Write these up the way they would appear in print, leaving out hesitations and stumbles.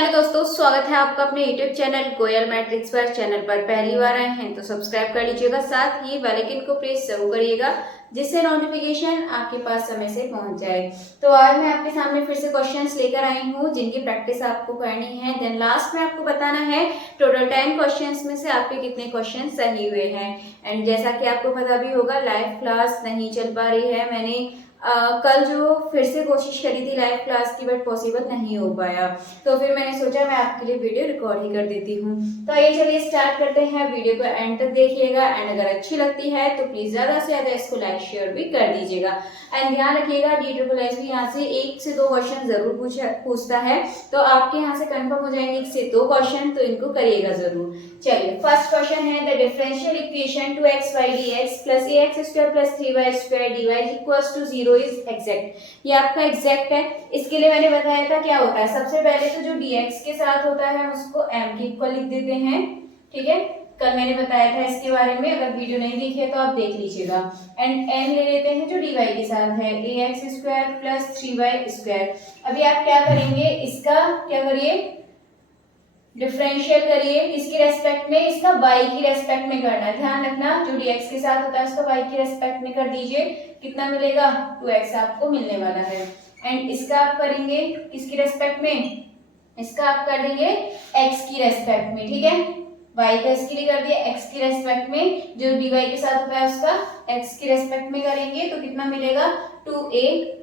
Hello दोस्तों, स्वागत है आपका अपने यूट्यूब चैनल कोयल मैट्रिक्स पर। चैनल पर पहली बार आए हैं तो सब्सक्राइब कर लीजिएगा, साथ ही बेल आइकन को प्रेस जरूर करिएगा जिससे नोटिफिकेशन आपके पास समय से पहुंच जाए। तो आज मैं आपके सामने फिर से क्वेश्चंस लेकर आई हूं जिनकी प्रैक्टिस आपको करनी है। देन लास्ट में आपको बताना है टोटल 10 क्वेश्चंस में से आपके कितने क्वेश्चन सही हुए हैं। एंड जैसा कि आपको पता भी होगा, लाइव क्लास नहीं चल पा रही है। मैंने कल जो फिर से कोशिश करी थी लाइव क्लास की, बट पॉसिबल नहीं हो पाया, तो फिर मैंने सोचा मैं आपके लिए वीडियो रिकॉर्ड ही कर देती हूँ। तो आइए चलिए स्टार्ट करते हैं। वीडियो को एंड तक देखिएगा एंड अगर अच्छी लगती है तो प्लीज ज्यादा से ज्यादा इसको लाइक शेयर भी कर दीजिएगा। एंड ध्यान रखिएगा, DSSS भी यहाँ से 1 से 2 क्वेश्चन जरूर पूछता है, तो आपके यहाँ से कंफर्म हो जाएंगे 1 से 2 क्वेश्चन, तो इनको करिएगा जरूर। चलिए, फर्स्ट क्वेश्चन है the differential equation 2x y dx plus ax square plus 3y square dy equals to 0 is exact. ये आपका एग्जैक्ट है। इसके लिए मैंने बताया था क्या होता है। सबसे पहले तो जो dx के साथ होता है हम उसको m के इक्वल लिख देते हैं, ठीक है। कल मैंने बताया था इसके बारे में, अगर वीडियो नहीं देखी है तो आप देख लीजिएगा। एंड m ले लेते हैं जो dy के साथ है, ax square plus 3y square. अभी आप क्या करेंगे, इसका क्या करिए, डिफरेंशियल करिए। किसकी रेस्पेक्ट में, इसका y की रेस्पेक्ट में करना है। ध्यान रखना, जो dx के साथ होता है उसका y की रेस्पेक्ट में कर दीजिए। कितना मिलेगा, 2x आपको मिलने वाला है। एंड इसका आप करेंगे किसकी रेस्पेक्ट में, इसका आप कर देंगे x की रेस्पेक्ट में, ठीक है। y का इसके लिए कर दिया, x की रेस्पेक्ट में। जो dy के साथ होता है उसका x की रेस्पेक्ट में करेंगे तो कितना मिलेगा, 2ax।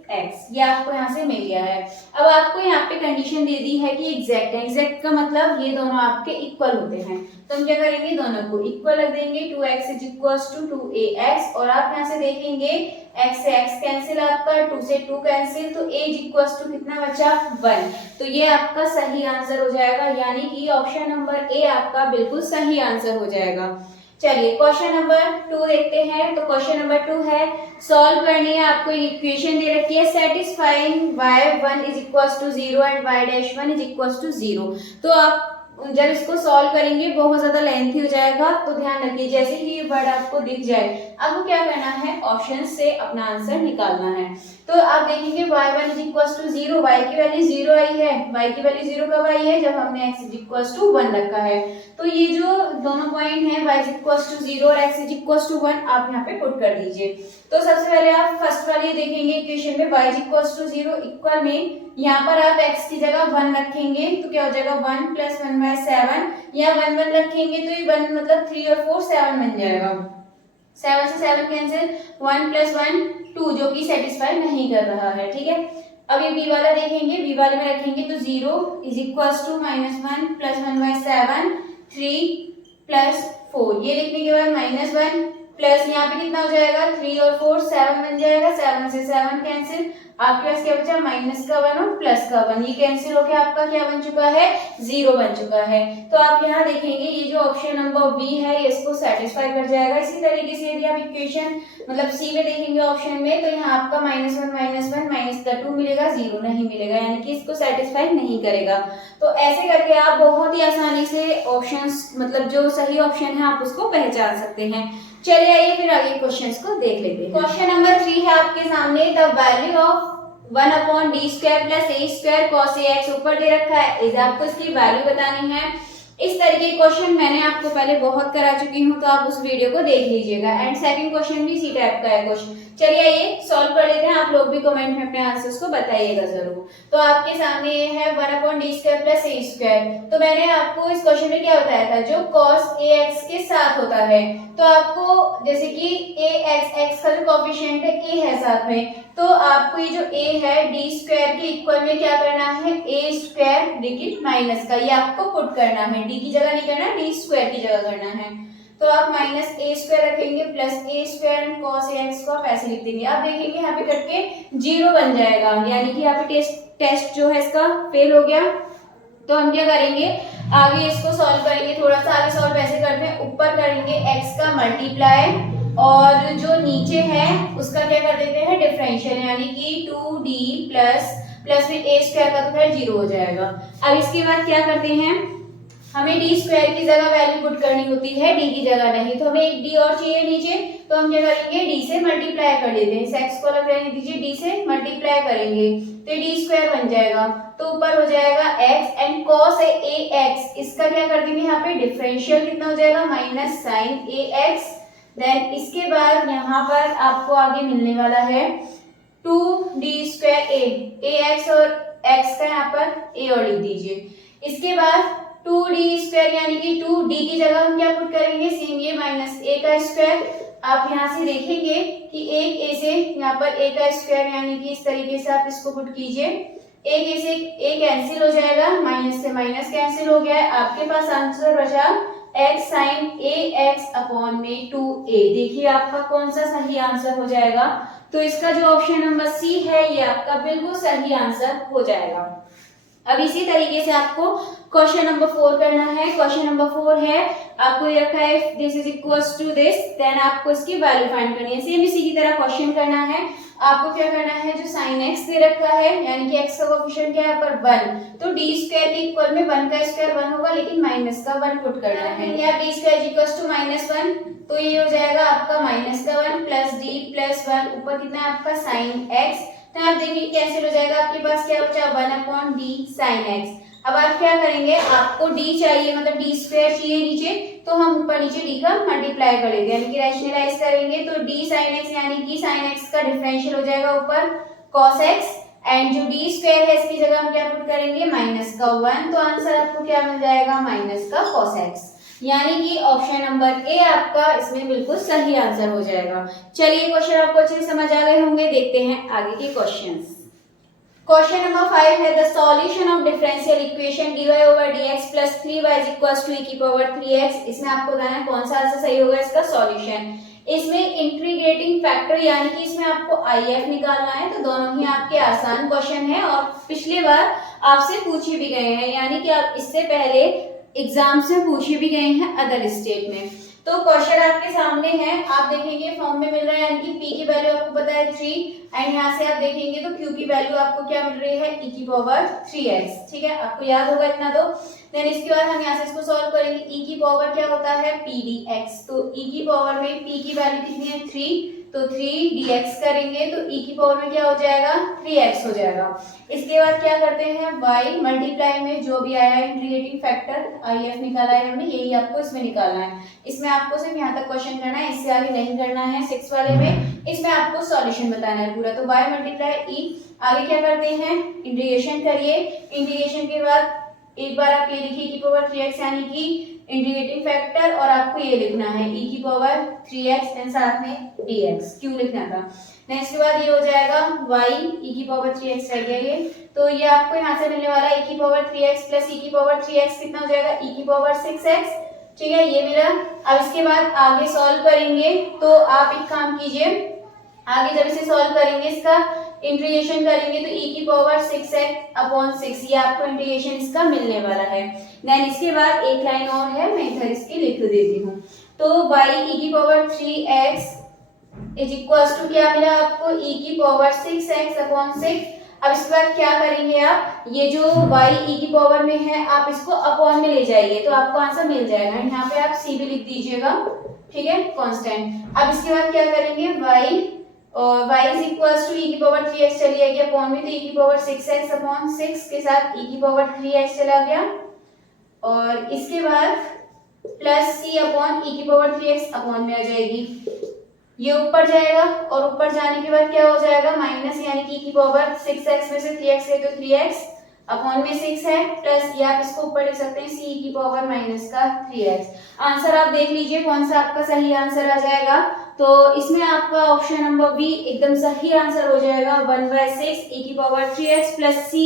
ये आपको यहाँ से मिल गया है। अब आपको यहाँ पे कंडीशन दे दी है कि एग्जैक्ट है। एग्जैक्ट का मतलब ये दोनों आपके इक्वल होते हैं, तो हम क्या करेंगे, दोनों को इक्वल रख देंगे। 2x is equals to 2ax, और आप यहाँ से देखेंगे x से x कैंसिल, आपका 2 से 2 कैंसिल, तो a इज इक्वल्स टू कितना बचा, 1। तो ये आपका सही आंसर हो जाएगा, यानी कि ऑप्शन नंबर ए आपका बिल्कुल सही आंसर हो जाएगा। चलिए क्वेश्चन नंबर 2 देखते हैं। तो क्वेश्चन नंबर 2 है, सॉल्व करनी है आपको। इक्वेशन दे रखी है satisfying y1 is equals to 0 and y'1 is equals to 0। तो आप जब इसको सॉल्व करेंगे बहुत ज्यादा लेंथी हो जाएगा, तो ध्यान रखिए जैसे ही ये वर्ड आपको दिख जाए आपको क्या करना है, ऑप्शन से अपना आंसर निकालना है। तो आप देखेंगे y1 is equals to 0, y की वैल्यू 0 आई है। y की वैल्यू 0 कब आई है, जब हमने x इज इक्वल्स टू 1 रखा है। तो ये जो दोनों पॉइंट है y इज इक्वल्स टू 0 और x इज इक्वल्स टू 1, आप यहाँ पे पुट कर दीजिए। तो सबसे पहले आप फर्स्ट वाली देखेंगे इक्वेशन में, y is equals to 0 equal में यहाँ पर आप x की जगह 1 रखेंगे तो क्या हो जाएगा, 1 प्लस 1/7। या 1 1 रखेंगे तो ये 1 मतलब 3 और 4 7 बन जाएगा। 7 से 7 कैंसिल, 1 प्लस 1 2, जो कि सेटिस्फाई नहीं कर रहा है, ठीक है। अब ये b वाला देखेंगे, b वाले में रखेंगे तो 0 is equals to -1 plus 1/7 3 plus 4। ये लिखने के बाद -1 प्लस यहाँ पे कितना हो जाएगा, 3 और 4 7 बन जाएगा। 7 से 7 कैंसिल, आपके पास क्या बचा, माइनस का 1 और प्लस का 1। ये कैंसिल होके आपका क्या बन चुका है, 0 बन चुका है। तो आप यहाँ देखेंगे ये जो ऑप्शन नंबर बी है ये इसको सेटिस्फाई कर जाएगा। इसी तरीके से यदि आप इक्वेशन मतलब सी में देखेंगे ऑप्शन में, तो यहाँ आपका -1 माइनस का 2 मिलेगा, 0 नहीं मिलेगा, यानी कि इसको सेटिस्फाई नहीं करेगा। तो ऐसे करके आप बहुत ही आसानी से ऑप्शंस मतलब जो सही ऑप्शन है आप उसको पहचान सकते हैं। चलिए आइए फिर आगे क्वेश्चंस को देख लेते हैं। क्वेश्चन नंबर 3 है आपके सामने, the value of 1/d square plus a square cos ax ऊपर दे रखा है, इज आपको इसकी वैल्यू बतानी है। इस तरीके के क्वेश्चन मैंने आपको पहले बहुत करा चुकी हूँ, तो आप उस वीडियो को देख लीजिएगा। एंड सेकंड क्वेश्चन भी इसी टाइप का है क्वेश्चन। चलिए ये सॉल्व कर लेते हैं, आप लोग भी कमेंट में अपने आंसर्स को बताइएगा जरूर। तो आपके सामने ये है 1/d square plus a square. तो मैंने आपको इस क्वेश्चन में क्या बताया था, जो cos ax के साथ होता है, तो आपको जैसे कि x का जो कोएफिशिएंट है a है साथ में, तो आपको ये जो a है d स्क्वायर के इक्वल में क्या करना है, a स्क्वायर डिजिट माइनस का, ये आपको पुट करना है। d की जगह नहीं करना, d स्क्वायर की जगह करना है। तो आप माइनस a स्क्वायर रखेंगे plus a square and cos ax को आप ऐसे लिख देंगे। आप देखेंगे यहाँ पे कट के 0 बन जाएगा, यानी कि यहाँ पे टेस्ट जो है इसका फेल हो गया। तो हम क्या करेंगे, आगे इसको सॉल्व करेंगे। थोड़ा सा आगे सॉल्व ऐसे करते हैं, ऊपर करेंगे x का मल्टीप्लाई और जो नीचे है उसका क्या कर देते हैं, डिफरेंशियल, यानी कि 2d प्लस में a स्क्वायर का तो फिर 0 हो जाएगा। अब इसके बाद क्या करते हैं, हमें डी स्क्वायर की जगह वैल्यू पुट करनी होती है, डी की जगह नहीं। तो हमें एक डी और चाहिए नीचे, तो हम क्या करेंगे, डी से मल्टीप्लाई कर देते हैं। इस एक्स को अलग रहने दीजिए, डी से मल्टीप्लाई करेंगे तो डी स्क्वायर बन जाएगा। तो ऊपर हो जाएगा x and cos A x, इसका क्या कर देंगे यहाँ पे डिफरेंशियल कितना हो जाएगा, माइनस साइन ए एक्स। देन इसके बाद यहाँ पर आपको आगे मिलने वाला है 2d स्क्वायर ए एक्स, और एक्स का यहाँ पर ए और लिख दीजिए। इसके बाद 2d स्क्वायर यानी कि 2d की जगह हम क्या पुट करेंगे, सेम ये माइनस ए का स्क्वायर। आप यहाँ से देखेंगे कि एक ए से यहाँ पर ए का स्क्वायर यानी कि इस तरीके से आप इसको पुट कीजिए। एक ए से ए कैंसिल हो जाएगा, माइनस से माइनस कैंसिल हो गया है, आपके पास आंसर बचा एक्स साइन ए एक्स अपॉन में 2a। देखिए आपका कौन सा सही आंसर हो जाएगा। तो इसका जो ऑप्शन नंबर सी है ये आपका बिल्कुल सही आंसर हो जाएगा। अब इसी तरीके से आपको क्वेश्चन नंबर 4 करना है। क्वेश्चन नंबर 4 है, आपको ये रखा है this is equals to this, then आपको इसकी वैल्यू फाइंड करनी है। सेम इसी की तरह क्वेश्चन करना है। आपको क्या करना है, जो साइन एक्स दे रखा है यानी कि एक्स का कोएफिशिएंट क्या है पर 1, तो डी स्क्वायर के इक्वल में 1 का स्क्वायर 1 होगा, लेकिन माइनस का 1 पुट करना है। या डी स्क्वायर इक्वल्स टू -1, तो ये हो जाएगा आपका माइनस का 1 प्लस डी प्लस 1, ऊपर कितना है आपका साइन एक्स। तो आप देखिए कैंसिल हो जाएगा, आपके पास क्या बचा 1 अपॉन डी साइन एक्स। अब आप क्या करेंगे, आपको डी चाहिए मतलब डी स्क्वायर चाहिए नीचे, तो हम ऊपर नीचे डी का मल्टीप्लाई कर देंगे यानी कि रैशनलाइज करेंगे। तो डी साइन एक्स यानी कि साइन एक्स का डिफरेंशियल हो जाएगा ऊपर कॉस एक्स, एंड जो डी स्क्वायर है इसकी जगह हम क्या पुट करेंगे माइनस का 1, तो आंसर आपको क्या मिल जाएगा माइनस का कॉस एक्स। यानी कि ऑप्शन नंबर ए आपका इसमें बिल्कुल सही आंसर हो जाएगा। चलिए क्वेश्चन आपको अच्छे से समझ आ गए होंगे, देखते हैं आगे के क्वेश्चंस। क्वेश्चन नंबर 5 है the solution of differential equation dy over dx plus 3y is equals to e की पावर 3x। इसमें आपको बताना है कौन सा आंसर सही होगा इसका सॉल्यूशन। इसमें इंटीग्रेटिंग फैक्टर यानी कि इसमें आपको IF निकालना है, तो दोनों ही आपके आसान क्वेश्चन है और पिछली बार आपसे पूछे भी गए हैं, यानी कि आप इससे पहले एग्जाम से पूछे भी गए हैं अदर स्टेट में। तो क्वेश्चन आपके सामने है, आप देखेंगे फॉर्म में मिल रहा है यानी कि p की वैल्यू आपको पता है 3, एंड यहाँ से आप देखेंगे तो q की वैल्यू आपको क्या मिल रही है e की पावर 3x। ठीक है, आपको याद होगा इतना तो। देन इसके बाद हम यहाँ से इसको सॉल्व करेंगे, e की पावर क्या होता है p dx, तो e की पावर में p की वैल्यू कितनी है 3, तो 3 dx करेंगे तो e की पावर में क्या हो जाएगा 3x हो जाएगा। इसके बाद क्या करते हैं y मल्टीप्लाई में जो भी आया है इंटीग्रेटिंग फैक्टर IF निकाला है हमने, यही आपको इसमें निकालना है। इसमें आपको सिर्फ यहाँ तक क्वेश्चन करना है, इससे आगे नहीं करना है 6 वाले में। इसमें आपको सॉल्यूशन बताना है पूरा। तो y मल्टीप्लाई e, आगे क्या करते हैं इंटीग्रेशन करिए। इंटीग्रेशन के बाद एक बार आप ये लिखिए e की पावर 3x यानी कि इंटीग्रेटिंग फैक्टर, और आपको ये लिखना है e की पावर 3x एंड साथ में dx, क्यों लिखना था। नेक्स्ट के बाद ये हो जाएगा y e की पावर 3x रह गया ये, तो ये आपको यहाँ से मिलने वाला e की पावर 3x प्लस e की पावर 3x कितना हो जाएगा e की पावर 6x। ठीक है, ये मिला। अब इसके बाद आगे सॉल्व करेंगे, तो आप एक काम कीजिए, आगे जब इसे सॉल्व करेंगे इसका इंटीग्रेशन करेंगे तो e की पावर 6x अपॉन 6, ये आपको इंटीग्रेशन इसका मिलने वाला है। देन इसके बाद एक लाइन और है, मैं इधर इसकी लिख देती हूँ। तो y e की power 3x is equals to क्या मिला आपको e की पावर 6x अपॉन 6। अब इसके बाद क्या करेंगे आप, ये जो y e की पावर में है आप इसको अपॉन में ले जाइए तो आपको आंसर मिल जाएगा। यहाँ पे आप c भी लिख दीजिएगा, ठीक है, कांस्टेंट। अब इसके बाद क्या करेंगे y और y is equals to e की पावर 3x चली आएगी अपॉन में, तो e की पावर 6x अपॉन 6 के साथ e की पावर 3x चला गया, और इसके बाद प्लस c अपॉन e की पावर 3x अपॉन में आ जाएगी, ये ऊपर जाएगा और ऊपर जाने के बाद क्या हो जाएगा माइनस, यानी कि e की पावर 6x में से 3x है तो 3x अपॉन में 6 है, प्लस ये आप इसको ऊपर लिख सकते हैं c की पावर माइनस का 3x। आंसर आप देख लीजिए कौन सा आपका सही आंसर आ जाएगा। तो इसमें आपका ऑप्शन नंबर बी एकदम सही आंसर हो जाएगा, 1/6 e की power 3x plus c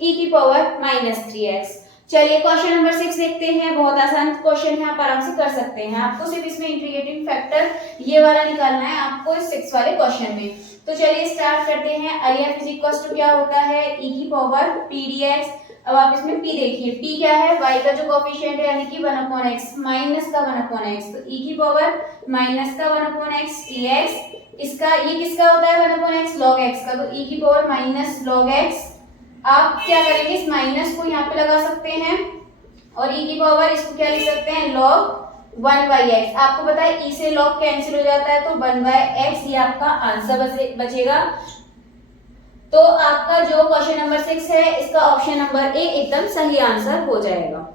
e की पावर माइनस 3x। चलिए क्वेश्चन नंबर 6 देखते हैं, बहुत आसान क्वेश्चन है, आप आराम से कर सकते हैं। आपको सिर्फ इसमें इंटीग्रेटिंग फैक्टर ये वाला निकालना है आपको इस 6 वाले क्वेश्चन में। तो चलिए स्टार्ट करते हैं। IF इज इक्वल्स टू क्या होता है e की पावर p dx। अब आप इसमें p देखिए, p क्या है y का जो कोएफिशिएंट है यानी कि 1/x माइनस का 1/x, तो e की पावर माइनस का 1/x dx। इसका ये किसका होता है 1/x log x का, तो e की पावर माइनस log x। आप क्या करेंगे इस माइनस को यहाँ पे लगा सकते हैं और e की पावर इसको क्या लिख सकते हैं, log 1/x। आपको पता है e से log कैंसिल हो जाता है तो 1/x ये आपका आंसर बचेगा। तो आपका जो क्वेश्चन नंबर 6 है इसका ऑप्शन नंबर ए एकदम सही आंसर हो जाएगा।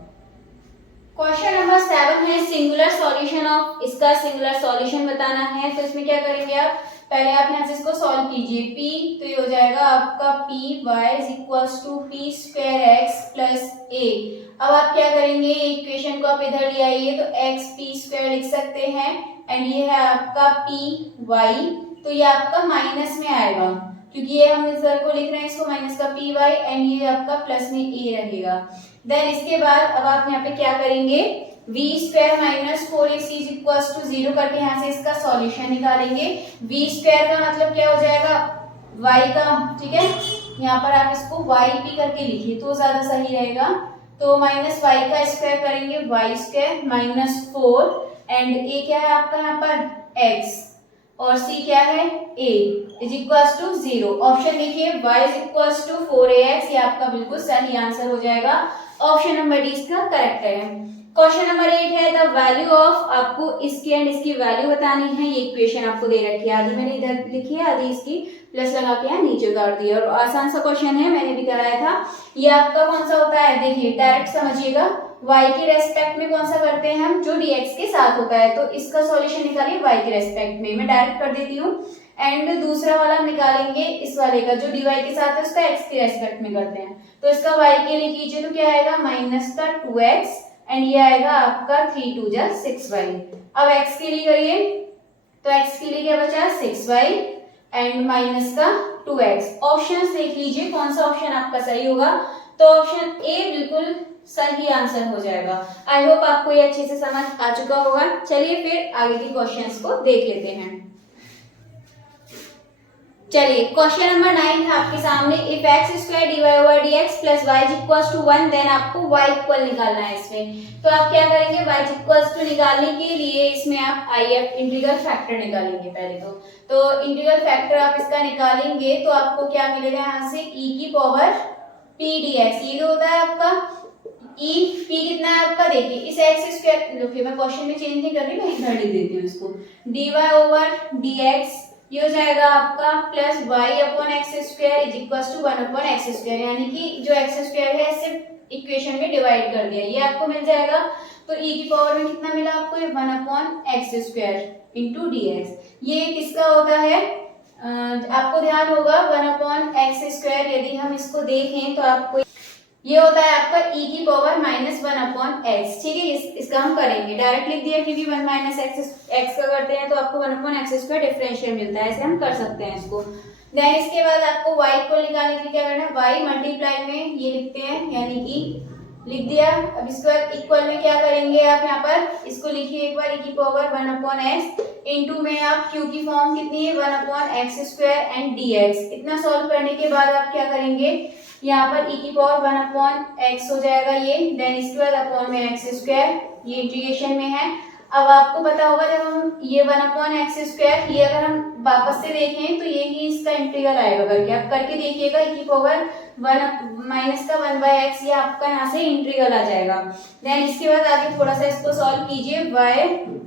क्वेश्चन नंबर 7 है सिंगुलर सॉल्यूशन ऑफ, इसका सिंगुलर सॉल्यूशन बताना है। तो इसमें क्या करेंगे आप, पहले आप यहाँ से इसको सॉल्व कीजिए। p तो ये हो जाएगा आपका P Y is equals to P square X plus A. अब आप क्या करेंगे, इक्वेशन को आप इधर ले आइए तो एक्स पी स्क्वायर लिख सकते हैं एंड ये है आपका पी वाई, तो ये आपका माइनस में आएगा क्योंकि ये हम इस को लिख रहे हैं इसको माइनस का पी वाई एंड ये आपका प्लस में ए रहेगा। देन इसके बाद अब आप यहाँ पे क्या करेंगे, v square minus 4x is equals to 0 करके यहाँ से इसका सॉल्यूशन निकालेंगे। v स्क्वायर का मतलब क्या हो जाएगा, y का, ठीक है। यहाँ पर आप इसको yp करके लिखिए तो ज्यादा सही रहेगा। तो माइनस y का स्क्वायर करेंगे y square minus 4 and a क्या है आपका यहाँ पर x और c क्या है a is equals to 0। Option देखिए y is equals to 4ax, ये आपका बिल्कुल सही आंसर हो जाएगा। ऑप्शन नंबर डी इसका करेक्ट है। क्वेश्चन नंबर 8 है द वैल्यू ऑफ, आपको इसकी एंड इसकी वैल्यू बतानी है। ये इक्वेशन आपको दे रखी है, आधी मैंने इधर लिखी है, आधी इसकी प्लस लगा के यहाँ नीचे उतार दी। और आसान सा क्वेश्चन है, मैंने भी कराया था। ये आपका कौन सा होता है, देखिए डायरेक्ट समझिएगा, y के रेस्पेक्ट में कौन सा करते हैं हम, जो dx के साथ होता है। तो इसका सॉल्यूशन निकालिए y के रेस्पेक्ट में, मैं डायरेक्ट कर देती हूँ। एंड दूसरा वाला निकालेंगे इस वाले का जो dy के साथ है उसका x के रेस्पेक्ट में करते हैं। तो इसका y के लिए कीजिए तो क्या आएगा माइनस का 2x एंड ये आएगा आपका 3 2 जा 6y। अब x के लिए करिए तो x के लिए क्या बचा 6y एंड माइनस का 2x। ऑप्शंस देख लीजिए कौन सा ऑप्शन आपका सही होगा। तो ऑप्शन ए बिल्कुल सही आंसर हो जाएगा। आई होप आपको ये अच्छे से समझ आ चुका होगा। चलिए फिर आगे के क्वेश्चंस को देख लेते हैं। चलिए क्वेश्चन नंबर 9 है आपके सामने, if X square dy over dx plus y is equals to 1 then आपको y इक्वल निकालना है इसमें। तो आप क्या करेंगे, y इज इक्वल्स टू निकालने के लिए इसमें आप if इंटीग्रल फैक्टर निकालेंगे पहले तो इंटीग्रल फैक्टर आप इसका निकालेंगे तो आपको क्या मिलेगा यहाँ से e की पावर p dx। ये जो होता है आपका e p कितना है आपका, देखिए इस एक्स स्क्वायर, देखिए मैं क्वेश्चन में चेंज नहीं कर रही, मैं इधर लिख देती हूँ इसको, dy ओवर dx ये हो जाएगा आपका plus y upon X square is equal to 1 upon X square, यानी कि जो एक्स स्क्वायर है सिर्फ इक्वेशन में डिवाइड कर दिया, ये आपको मिल जाएगा। तो e की पावर में कितना मिला आपको, 1 upon X square into dx। ये किसका होता है, आपको ध्यान होगा 1 अपॉन एक्स स्क्वायर, यदि हम इसको देखें तो आपको ये होता है आपका e की पावर माइनस 1 अपॉन एक्स। ठीक है, इसका हम करेंगे, डायरेक्ट लिख दिया क्योंकि 1 माइनस एक्स का करते हैं तो आपको 1 अपॉन एक्स स्क्वायर डिफरेंशियल मिलता है, ऐसे हम कर सकते हैं इसको। देन इसके बाद आपको y को निकालने के लिए क्या करना है, y मल्टीप्लाई में ये लिखते हैं, यानी कि लिख दिया। अब इसके बाद इक्वल में क्या करेंगे आप, यहाँ पर इसको लिखिए एक बार, e की पावर 1 अपॉन एक्स इंटू में आप q की फॉर्म कितनी है 1 upon X square and dx। इतना सॉल्व करने के बाद आप क्या करेंगे, यहाँ पर e की पावर 1 अपॉन एक्स हो जाएगा ये, देन इसके बाद अपॉन में एक्स स्क्वायर, ये इंटीग्रेशन में है। अब आपको पता होगा जब हम ये 1 अपॉन एक्स स्क्वायर, ये अगर हम वापस से देखें तो ये ही इसका इंटीग्रल आएगा करके, आप करके देखिएगा e की पावर 1 माइनस का 1/x, ये आपका यहाँ से इंटीग्रल आ जाएगा। देन इसके बाद आगे थोड़ा सा इसको सॉल्व कीजिए, y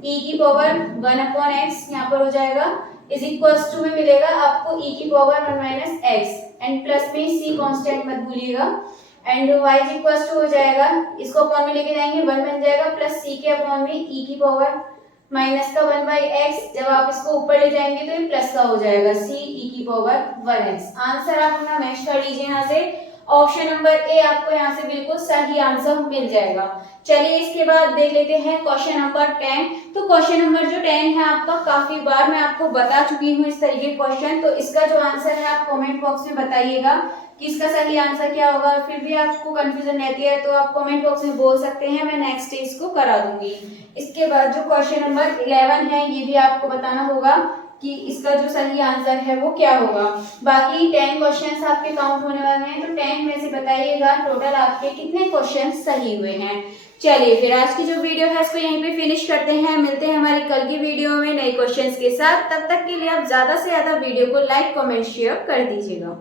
e की पावर 1 अपॉन एक्स यहाँ पर हो जाएगा इज इक्वल्स टू में मिलेगा आपको e की power 1 minus X and plus में c कांस्टेंट मत भूलिएगा and y is equals to हो जाएगा, इसको अपॉन में लेके जाएंगे 1 बन जाएगा प्लस c के अपॉन में e की पावर माइनस का 1/x, जब आप इसको ऊपर ले जाएंगे तो ये प्लस का हो जाएगा c e की पावर 1x। आंसर आप अपना मैच कर लीजिए यहाँ से, ऑप्शन नंबर ए आपको यहाँ से बिल्कुल सही आंसर मिल जाएगा। चलिए इसके बाद देख लेते हैं क्वेश्चन नंबर 10। तो क्वेश्चन नंबर जो 10 है आपका, काफी बार मैं आपको बता चुकी हूँ इस तरीके क्वेश्चन, तो इसका जो आंसर है आप कमेंट बॉक्स में बताइएगा कि इसका सही आंसर क्या होगा। फिर भी आपको कंफ्यूजन रहती है तो आप कमेंट बॉक्स में बोल सकते हैं, मैं नेक्स्ट डे इसको करा दूंगी। इसके बाद जो क्वेश्चन नंबर 11 है ये भी आपको बताना होगा कि इसका जो सही आंसर है वो क्या होगा। बाकी 10 क्वेश्चंस आपके काउंट होने वाले हैं, तो 10 में से बताइएगा टोटल आपके कितने क्वेश्चंस सही हुए हैं। चलिए फिर आज की जो वीडियो है इसको यहीं पे फिनिश करते हैं, मिलते हैं हमारी कल की वीडियो में नए क्वेश्चंस के साथ। तब तक के लिए आप ज्यादा से ज्यादा वीडियो को लाइक कमेंट शेयर कर दीजिएगा।